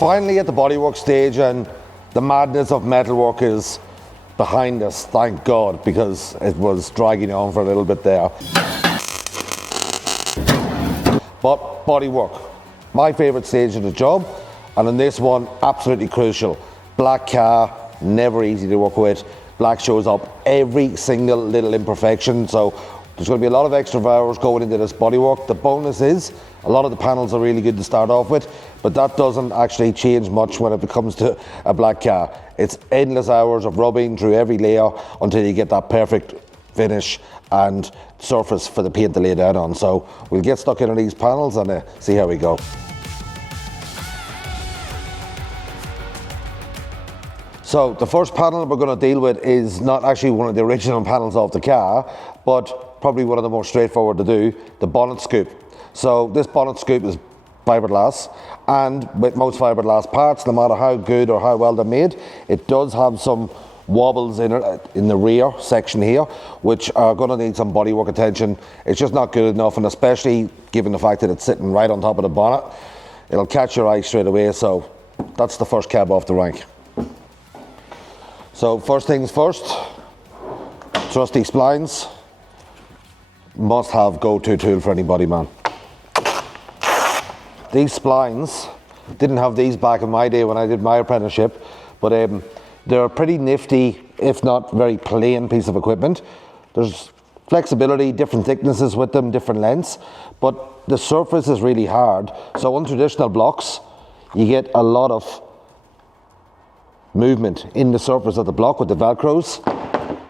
Finally at the bodywork stage, and the madness of metalwork is behind us, thank God, because it was dragging on for a little bit there. But bodywork, my favourite stage of the job, and on this one, absolutely crucial. Black car, never easy to work with. Black shows up every single little imperfection, so there's going to be a lot of extra hours going into this bodywork. The bonus is, a lot of the panels are really good to start off with, but that doesn't actually change much when it comes to a black car. It's endless hours of rubbing through every layer until you get that perfect finish and surface for the paint to lay down on. So we'll get stuck into these panels and see how we go. So the first panel we're going to deal with is not actually one of the original panels of the car, but probably one of the more straightforward to do, the bonnet scoop. So this bonnet scoop is fiberglass, and with most fiberglass parts, no matter how good or how well they're made, it does have some wobbles in it in the rear section here, which are going to need some bodywork attention. It's just not good enough, and especially given the fact that it's sitting right on top of the bonnet, it'll catch your eye straight away. So that's the first cab off the rank. So first things first, trusty splines. Must have go-to tool for any bodyman. These splines, didn't have these back in my day when I did my apprenticeship, but they're a pretty nifty, if not very plain piece of equipment. There's flexibility, different thicknesses with them, different lengths, but the surface is really hard. So on traditional blocks, you get a lot of movement in the surface of the block with the Velcros.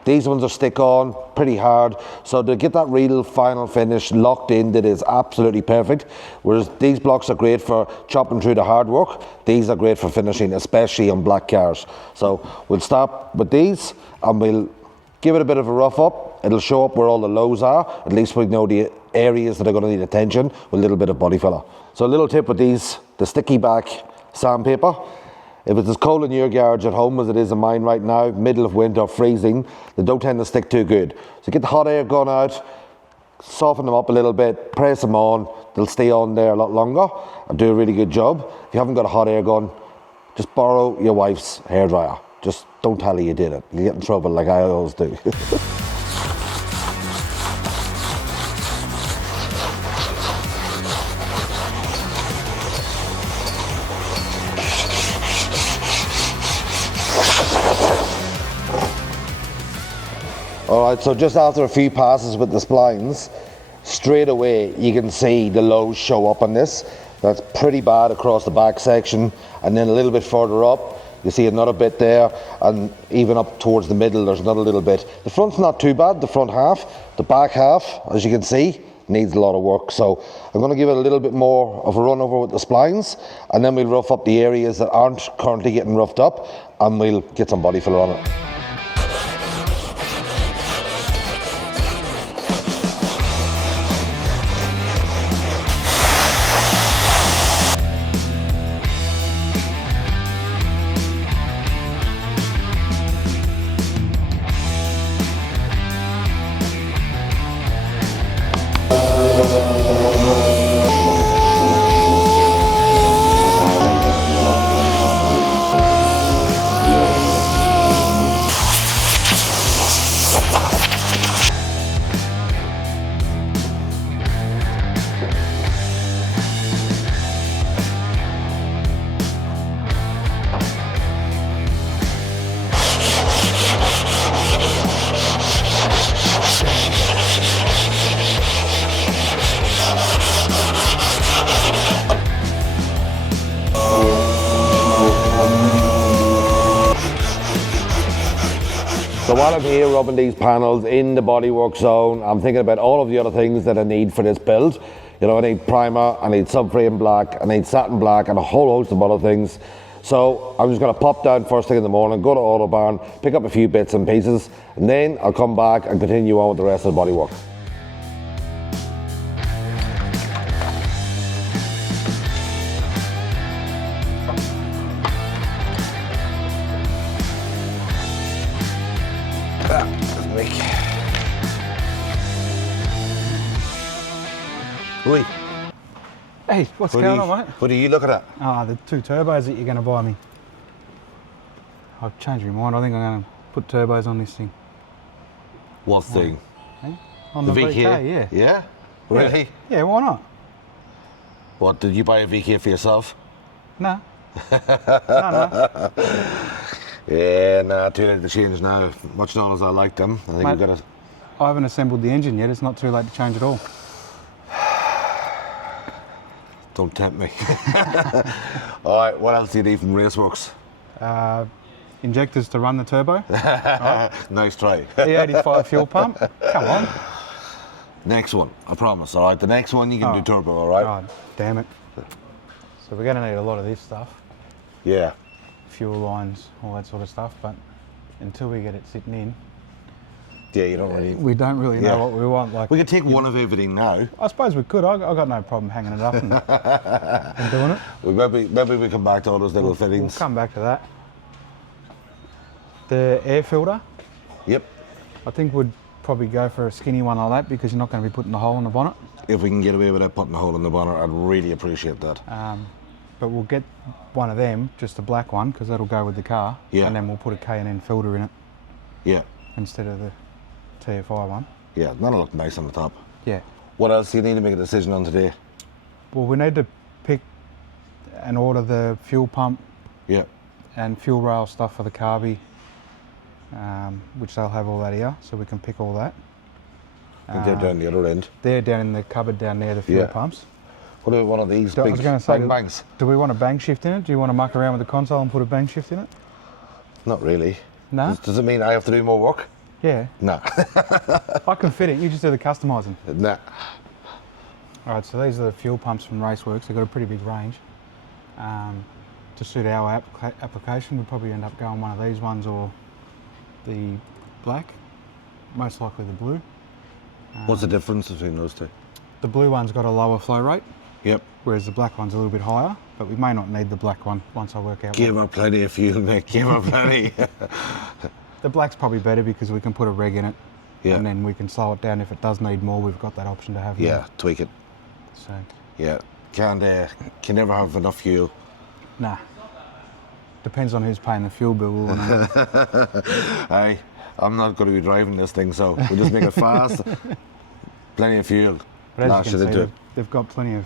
These ones are stick-on, pretty hard, so to get that real final finish locked in, that is absolutely perfect. Whereas these blocks are great for chopping through the hard work, these are great for finishing, especially on black cars. So we'll start with these and we'll give it a bit of a rough up. It'll show up where all the lows are, at least we know the areas that are going to need attention with a little bit of body filler. So a little tip with these, the sticky back sandpaper. If it's as cold in your garage at home as it is in mine right now, middle of winter, freezing, they don't tend to stick too good. So get the hot air gun out, soften them up a little bit, press them on, they'll stay on there a lot longer and do a really good job. If you haven't got a hot air gun, just borrow your wife's hairdryer. Just don't tell her you did it. You get in trouble like I always do. Alright, so just after a few passes with the splines, straight away you can see the lows show up on this. That's pretty bad across the back section, and then a little bit further up you see another bit there, and even up towards the middle there's another little bit. The front's not too bad, the front half. The back half, as you can see, needs a lot of work. So I'm going to give it a little bit more of a run over with the splines, and then we'll rough up the areas that aren't currently getting roughed up, and we'll get some body filler on it. So while I'm here rubbing these panels in the bodywork zone, I'm thinking about all of the other things that I need for this build. You know, I need primer, I need subframe black, I need satin black, and a whole host of other things. So I'm just going to pop down first thing in the morning, go to Autobarn, pick up a few bits and pieces, and then I'll come back and continue on with the rest of the bodywork. Hey Hey, what's going on, mate? What are you looking at? Ah, the 2 turbos that you're going to buy me. I've changed my mind. I think I'm going to put turbos on this thing. What thing? Hey? On the VK, yeah. Yeah? Really? Yeah, why not? What, did you buy a VK for yourself? No. No. Yeah, nah, too late to change now. Much known as I like them. I think Mate, we've got to... I haven't assembled the engine yet. It's not too late to change at all. Don't tempt me. Alright, what else do you need from Raceworks? Injectors to run the turbo. Right. Nice try. E85 fuel pump. Come on. Next one, I promise, alright? The next one you can do turbo, alright? Oh, damn it. So we're going to need a lot of this stuff. Yeah. Fuel lines, all that sort of stuff, but until we get it sitting in, Yeah, you don't really... we don't really know what we want. Like, we could take one of everything now. I suppose we could. I got no problem hanging it up and doing it. Well, maybe we come back to all those little fittings. We'll come back to that. The air filter, Yep. I think would probably go for a skinny one like that because you're not going to be putting the hole in the bonnet. If we can get away without putting a hole in the bonnet, I'd really appreciate that. But we'll get one of them, just a black one, because that'll go with the car. Yeah. And then we'll put a K&N filter in it Yeah. instead of the TFI one. Yeah, that'll look nice on the top. Yeah. What else do you need to make a decision on today? Well, we need to pick and order the fuel pump Yeah. and fuel rail stuff for the carby, which they'll have all that here, so we can pick all that. I think they're down the other end. They're down in the cupboard down there, the fuel pumps. What about one of these I big was going to say, bangs? do we want a bang shift in it? Do you want to muck around with the console and put a bang shift in it? Not really. No? Does it mean I have to do more work? Yeah. Nah. I can fit it, you just do the customising. Nah. Alright, so these are the fuel pumps from Raceworks. They've got a pretty big range. To suit our application, we'll probably end up going one of these ones or the black, most likely the blue. What's the difference between those two? The blue one's got a lower flow rate, Yep. whereas the black one's a little bit higher, but we may not need the black one once I work out. Give her plenty of fuel, Mick. Give her plenty. The black's probably better because we can put a reg in it, Yeah. and then we can slow it down if it does need more. We've got that option to have. Yeah, more. tweak it. So, Yeah. Can never have enough fuel. nah. Depends on who's paying the fuel bill. Hey, I'm not going to be driving this thing, so we'll just make it fast. Plenty of fuel. But as you Lash it can see, into it. they've got plenty of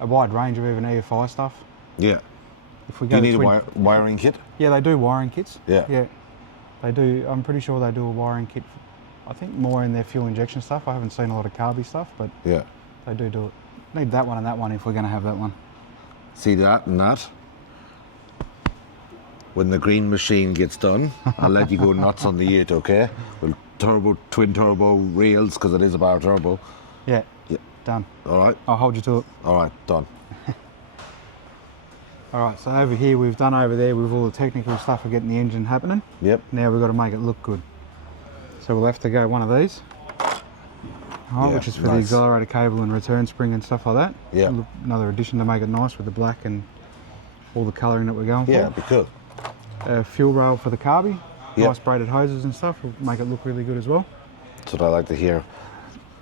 a wide range of even EFI stuff. Yeah. If we Do go you need to a wiring kit? Yeah, they do wiring kits. Yeah. Yeah, they do. I'm pretty sure they do a wiring kit. I think more in their fuel injection stuff. I haven't seen a lot of carby stuff, but Yeah. they do it. Need that one and that one if we're going to have that one. See that and that? When the green machine gets done, I'll let you go nuts on the 8, okay? With twin turbo rails, because it is a bar turbo. Yeah. Yeah. Done. All right. I'll hold you to it. All right, done. All right, so over here we've done over there with all the technical stuff of getting the engine happening. Yep. Now we've got to make it look good. So we'll have to go one of these. All right, Yeah, which is for the nice. accelerator cable and return spring and stuff like that. Yeah. Another addition to make it nice with the black and all the colouring that we're going Yeah, for. it'd be cool. Fuel rail for the carby. Yeah. Nice braided hoses and stuff will make it look really good as well. That's what I like to hear.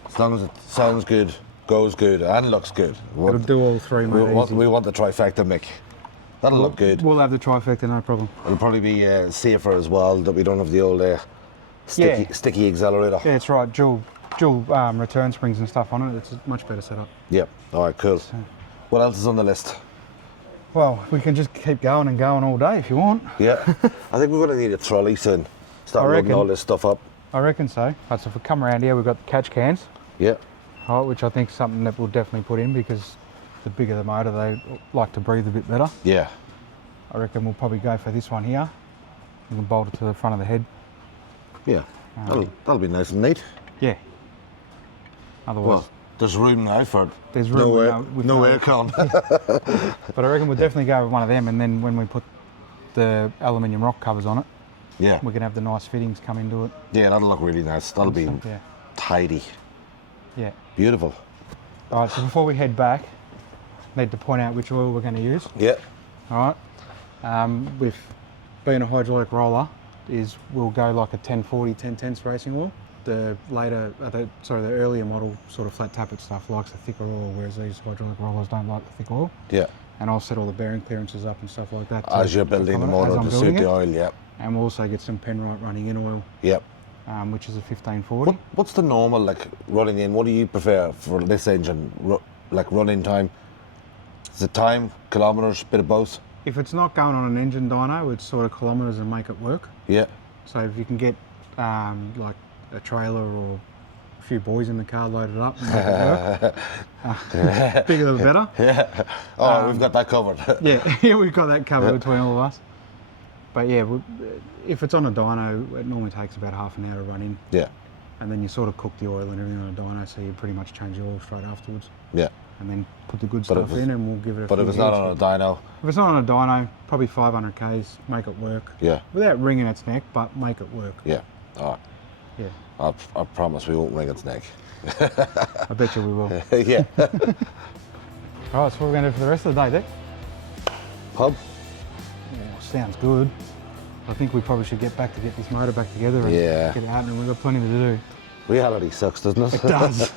As long as it sounds good, goes good, and looks good. It'll do all three, mate. We want the trifecta, Mick. That'll look good. We'll have the trifecta, no problem. It'll probably be safer as well that we don't have the old sticky accelerator. Yeah, it's right. Dual return springs and stuff on it. It's a much better setup. Yep. All right, cool. What else is on the list? Well, we can just keep going and going all day if you want. Yeah. I think we're going to need a trolley soon. Start I loading reckon. all this stuff up. I reckon so. Right, so if we come around here, we've got the catch cans, Yeah. which I think is something that we'll definitely put in because the bigger the motor, they like to breathe a bit better. Yeah. I reckon we'll probably go for this one here. We can bolt it to the front of the head. Yeah. That'll be nice and neat. Yeah. Otherwise, Well, there's room now for there's room no aircon. But I reckon we'll definitely go with one of them, and then when we put the aluminium rock covers on it, Yeah. we can have the nice fittings come into it. Yeah, that'll look really nice. That'll be Yeah. tidy. Yeah. Beautiful. All right, so before we head back, need to point out which oil we're going to use. Yeah. All right. With being a hydraulic roller, we'll go like a 1040, 1010s racing oil. the later, the earlier model sort of flat tappet stuff likes the thicker oil, whereas these hydraulic rollers don't like the thick oil. Yeah. And I'll set all the bearing clearances up and stuff like that. As you're building the motor to suit the oil, yeah. And we'll also get some Penrite running in oil. Yep. Which is a 1540. What's the normal like running in? What do you prefer for this engine? Like running time? Is it time, kilometres, bit of both? If it's not going on an engine dyno, it's sort of kilometres and make it work. Yeah. So if you can get like a trailer or a few boys in the car loaded up and make it work, bigger the better. Yeah. Oh, we've got that covered. yeah, we've got that covered between all of us. But yeah, if it's on a dyno, it normally takes about half an hour to run in. Yeah. And then you sort of cook the oil and everything on a dyno, so you pretty much change the oil straight afterwards. Yeah. And then put the good stuff in and we'll give it a But if it's not on a dyno? If it's not on a dyno, probably 500 Ks, make it work. Yeah. Without wringing its neck, but make it work. Yeah. All right. Yeah. I promise we won't wring its neck. I bet you we will. Yeah. All right, so what we're going to do for the rest of the day, Dick? Pub? Oh, sounds good. I think we probably should get this motor back together and get it out, and we've got plenty to do. Reality sucks, doesn't it? It does.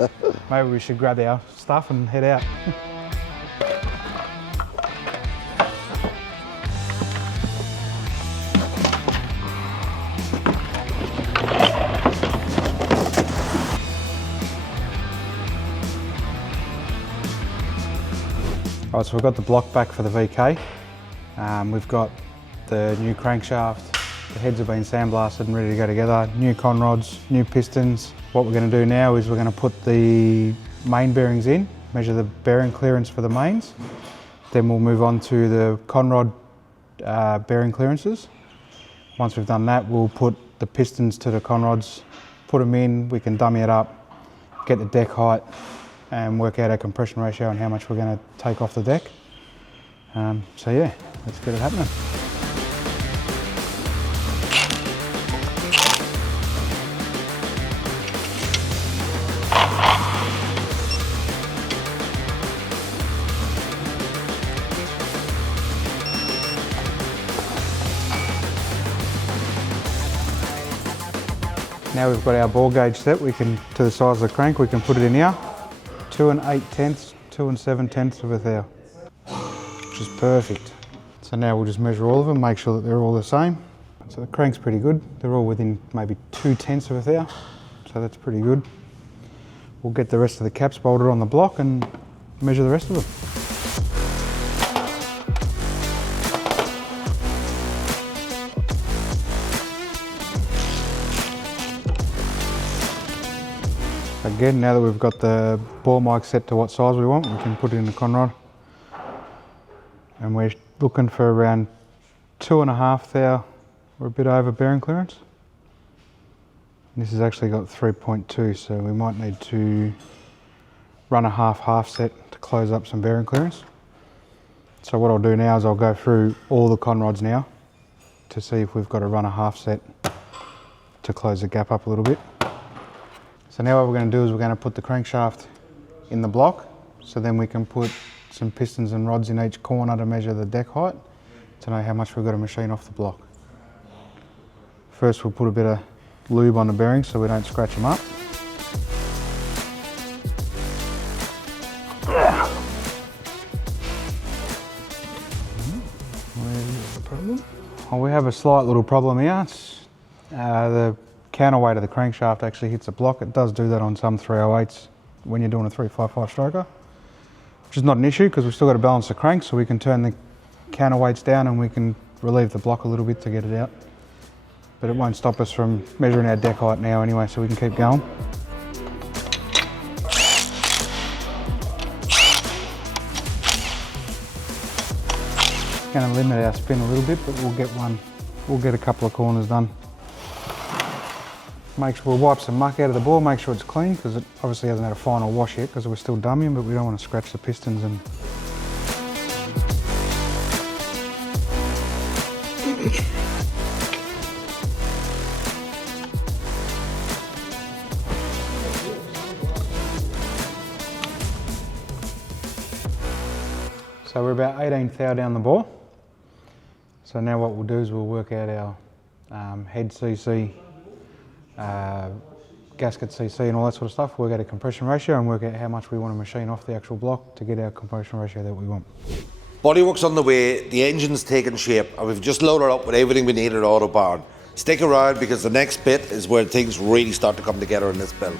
Maybe we should grab our stuff and head out. All right, so we've got the block back for the VK. We've got the new crankshaft. The heads have been sandblasted and ready to go together. New conrods, new pistons. What we're going to do now is we're going to put the main bearings in, measure the bearing clearance for the mains. Then we'll move on to the conrod bearing clearances. Once we've done that, we'll put the pistons to the conrods, put them in, we can dummy it up, get the deck height, and work out our compression ratio and how much we're going to take off the deck. So yeah, let's get it happening. Now we've got our bore gauge set, we can, to the size of the crank, we can put it in here. 2 8/10, 2 7/10 of a thou, which is perfect. So now we'll just measure all of them, make sure that they're all the same. So the crank's pretty good. They're all within maybe 2/10 of a thou, so that's pretty good. We'll get the rest of the caps bolted on the block and measure the rest of them. Again, now that we've got the bore mic set to what size we want, we can put it in the conrod. And we're looking for around 2.5 thou or a bit over bearing clearance. And this has actually got 3.2, so we might need to run a half set to close up some bearing clearance. So what I'll do now is I'll go through all the conrods now to see if we've got to run a half set to close the gap up a little bit. So now what we're going to do is we're going to put the crankshaft in the block, so then we can put some pistons and rods in each corner to measure the deck height to know how much we've got to machine off the block. First we'll put a bit of lube on the bearings so we don't scratch them up. Where's the problem? Oh, we have a slight little problem here. It's, the counterweight of the crankshaft actually hits the block. It does do that on some 308s when you're doing a 355 stroker, which is not an issue because we've still got to balance the crank, so we can turn the counterweights down and we can relieve the block a little bit to get it out. But it won't stop us from measuring our deck height now anyway, so we can keep going. It's going to limit our spin a little bit, but we'll get a couple of corners done. Make sure we'll wipe some muck out of the bore, make sure it's clean, because it obviously hasn't had a final wash yet because we're still dummying, but we don't want to scratch the pistons and so we're about 18 thou down the bore. So now what we'll do is we'll work out our head CC gasket CC and all that sort of stuff, work out a compression ratio and work out how much we want to machine off the actual block to get our compression ratio that we want. Bodywork's on the way, the engine's taking shape, and we've just loaded up with everything we need at Autobarn. Stick around because the next bit is where things really start to come together in this build.